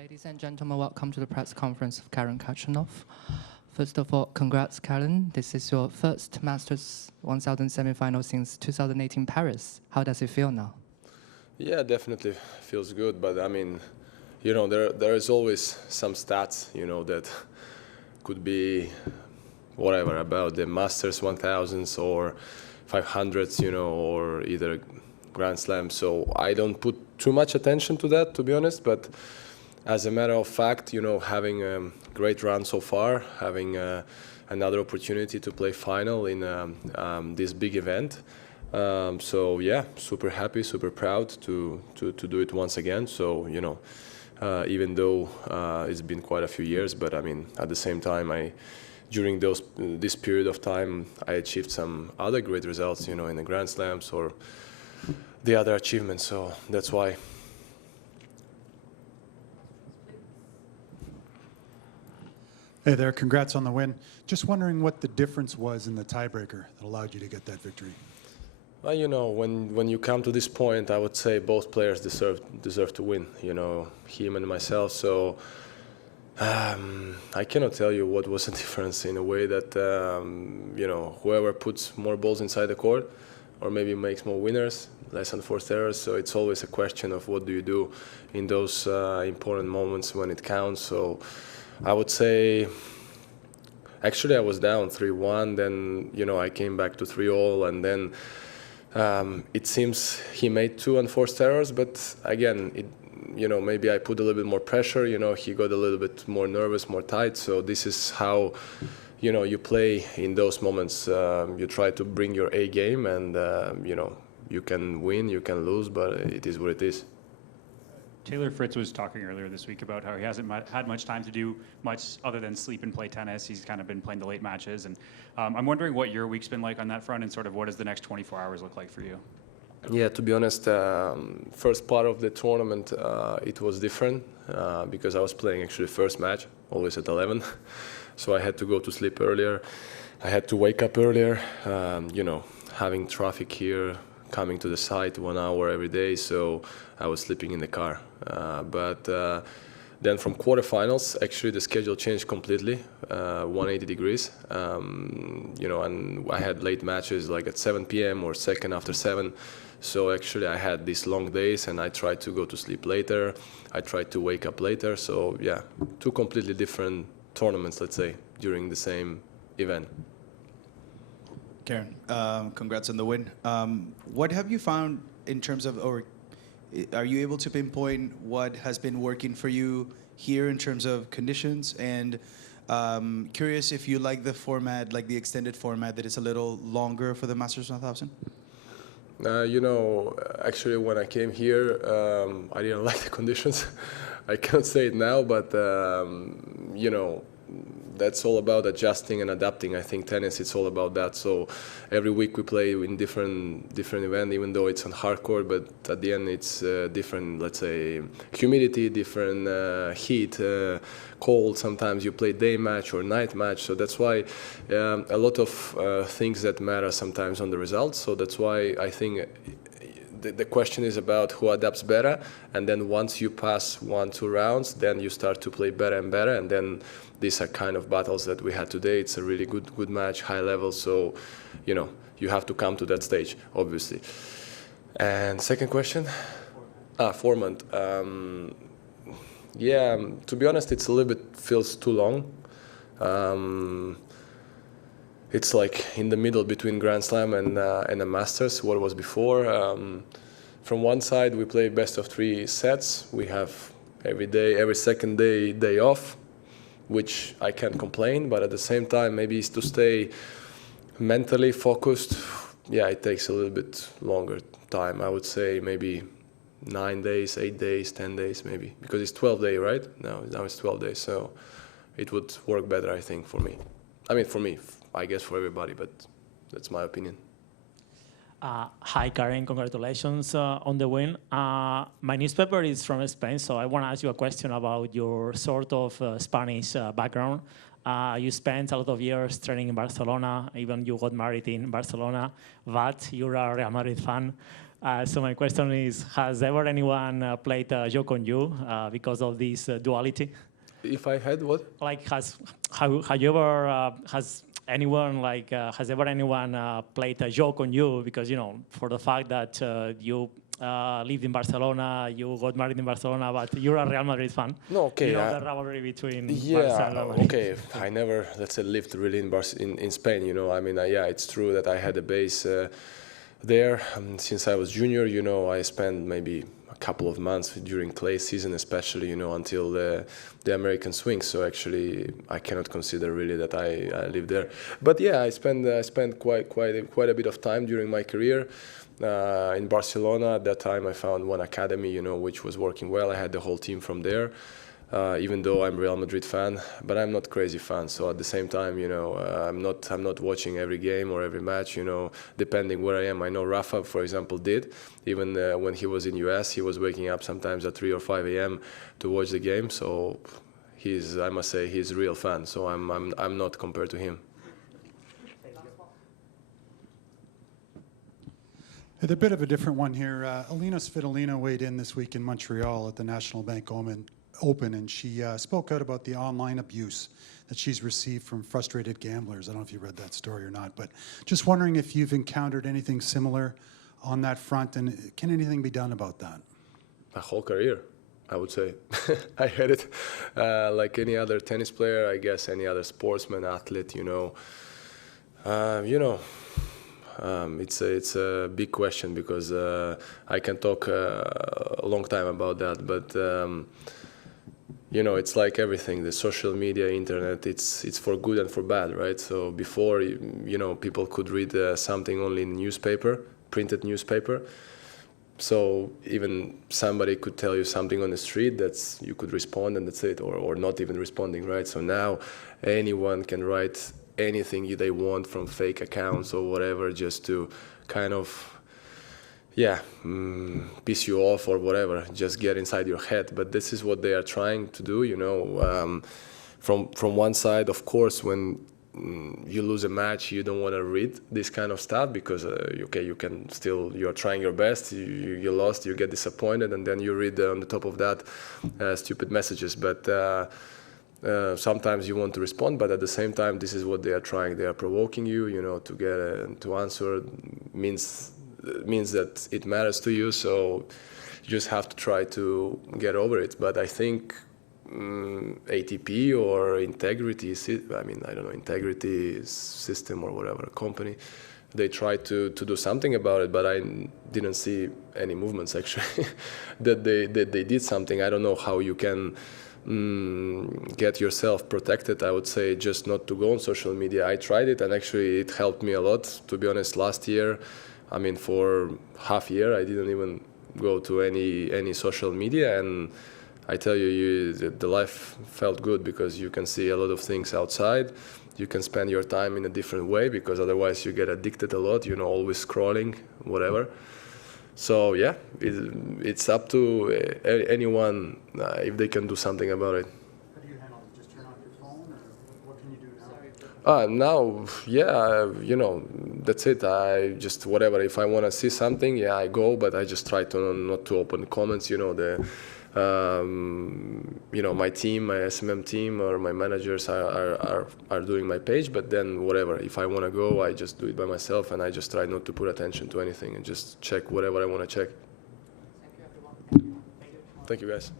Ladies and gentlemen, welcome to the press conference of Karen Khachanov. First of all, congrats, Karen. This is your first Masters 1000 semifinal since 2018 Paris. How does it feel now? Yeah, definitely feels good. But I mean, there is always some stats, that could be whatever about the Masters 1000s or 500s, or either Grand Slam. So I don't put too much attention to that, to be honest. But as a matter of fact, having a great run so far, having another opportunity to play final in this big event. So yeah, super happy, super proud to do it once again. So even though it's been quite a few years, but I mean at the same time, during this period of time, I achieved some other great results, in the Grand Slams or the other achievements. So that's why. Hey there, congrats on the win. Just wondering what the difference was in the tiebreaker that allowed you to get that victory. Well, when you come to this point, I would say both players deserve to win, him and myself. So I cannot tell you what was the difference in a way that, whoever puts more balls inside the court or maybe makes more winners, less unforced errors. So it's always a question of what do you do in those important moments when it counts. So I would say, actually, I was down 3-1. Then, I came back to 3-all, and then it seems he made two unforced errors. But again, maybe I put a little bit more pressure. He got a little bit more nervous, more tight. So this is how, you play in those moments. You try to bring your A game, and you can win, you can lose, but it is what it is. Taylor Fritz was talking earlier this week about how he hasn't had much time to do much other than sleep and play tennis. He's kind of been playing the late matches. And I'm wondering what your week's been like on that front and sort of what does the next 24 hours look like for you? Yeah, to be honest, first part of the tournament, it was different because I was playing actually first match, always at 11. So I had to go to sleep earlier. I had to wake up earlier, having traffic here, coming to the site 1 hour every day. So I was sleeping in the car. But then from quarterfinals, actually the schedule changed completely, 180 degrees. And I had late matches like at 7 p.m. or second after 7. So actually I had these long days and I tried to go to sleep later. I tried to wake up later. So yeah, two completely different tournaments, let's say, during the same event. Karen, congrats on the win. What have you found in terms of, or are you able to pinpoint what has been working for you here in terms of conditions? And curious if you like the format, like the extended format that is a little longer for the Masters 1000? Actually when I came here, I didn't like the conditions. I can't say it now, but, that's all about adjusting and adapting. I think tennis, it's all about that. So every week we play in different event, even though it's on hard court, but at the end it's different, let's say, humidity, different heat, cold. Sometimes you play day match or night match. So that's why a lot of things that matter sometimes on the results. So that's why I think the question is about who adapts better, and then once you pass 1-2 rounds, then you start to play better and better, and then these are kind of battles that we had today. It's a really good match, high level, so you have to come to that stage, obviously. And second question? Format. Yeah, to be honest, it's a little bit feels too long. It's like in the middle between Grand Slam and a Masters, what was before. From one side, we play best of 3 sets. We have every second day off, which I can't complain, but at the same time, maybe it's to stay mentally focused. Yeah, it takes a little bit longer time. I would say maybe 9 days, 8 days, 10 days maybe, because it's 12 days, right? Now it's 12 days, so it would work better, I think, for me. I mean, for me, I guess for everybody, but that's my opinion. Hi, Karen. Congratulations on the win. My newspaper is from Spain, so I want to ask you a question about your sort of Spanish background. You spent a lot of years training in Barcelona, even you got married in Barcelona, but you're a Real Madrid fan. So my question is, has ever anyone played a joke on you because of this duality? If I had what? Like, have you ever has anyone has ever anyone played a joke on you because for the fact that you lived in Barcelona, you got married in Barcelona, but you're a Real Madrid fan. No, okay. The rivalry between Barca and Yeah, Real Madrid. okay. I never, let's say, lived really in Spain. I mean, yeah, it's true that I had a base there. Since I was junior, I spent maybe a couple of months during clay season, especially, until the American swing. So actually, I cannot consider really that I lived there. But yeah, I spent quite a bit of time during my career in Barcelona. At that time, I found one academy, which was working well. I had the whole team from there. Even though I'm a Real Madrid fan, but I'm not crazy fan. So at the same time, I'm not watching every game or every match. Depending where I am. I know Rafa, for example, did. Even when he was in US, he was waking up sometimes at 3 or 5 a.m. to watch the game. So I must say, he's a real fan. So I'm not compared to him. A bit of a different one here. Alina Svitolina weighed in this week in Montreal at the National Bank Open, and she spoke out about the online abuse that she's received from frustrated gamblers. I don't know if you read that story or not, but just wondering if you've encountered anything similar on that front, and can anything be done about that? My whole career, I would say. I had it like any other tennis player, I guess, any other sportsman, athlete, it's a big question because I can talk a long time about that, but it's like everything, the social media, internet, it's for good and for bad, right? So before, people could read something only in newspaper, printed newspaper. So even somebody could tell you something on the street you could respond and that's it, or not even responding, right? So now anyone can write anything they want from fake accounts or whatever just to kind of piss you off or whatever, just get inside your head. But this is what they are trying to do, from one side, of course, when you lose a match, you don't want to read this kind of stuff because you can still, you're trying your best, you lost, you get disappointed, and then you read on the top of that stupid messages. But sometimes you want to respond, but at the same time, this is what they are trying. They are provoking you, to get to answer means that it matters to you. So you just have to try to get over it. But I think ATP or Integrity System or whatever company, they tried to do something about it, but I didn't see any movements actually that they did something. I don't know how you can get yourself protected. I would say just not to go on social media. I tried it and actually it helped me a lot. To be honest, last year, for half year, I didn't even go to any social media, and I tell you, the life felt good because you can see a lot of things outside. You can spend your time in a different way because otherwise you get addicted a lot, always scrolling, whatever. So yeah, it's up to anyone if they can do something about it. How do you handle it? Just turn off your phone, or what can you do now, that's it. I just, whatever, if I want to see something, I go, but I just try to not to open comments, my team, my SMM team or my managers are doing my page, but then whatever, if I want to go, I just do it by myself, and I just try not to put attention to anything and just check whatever I want to check. Thank you, everyone. Thank you, guys.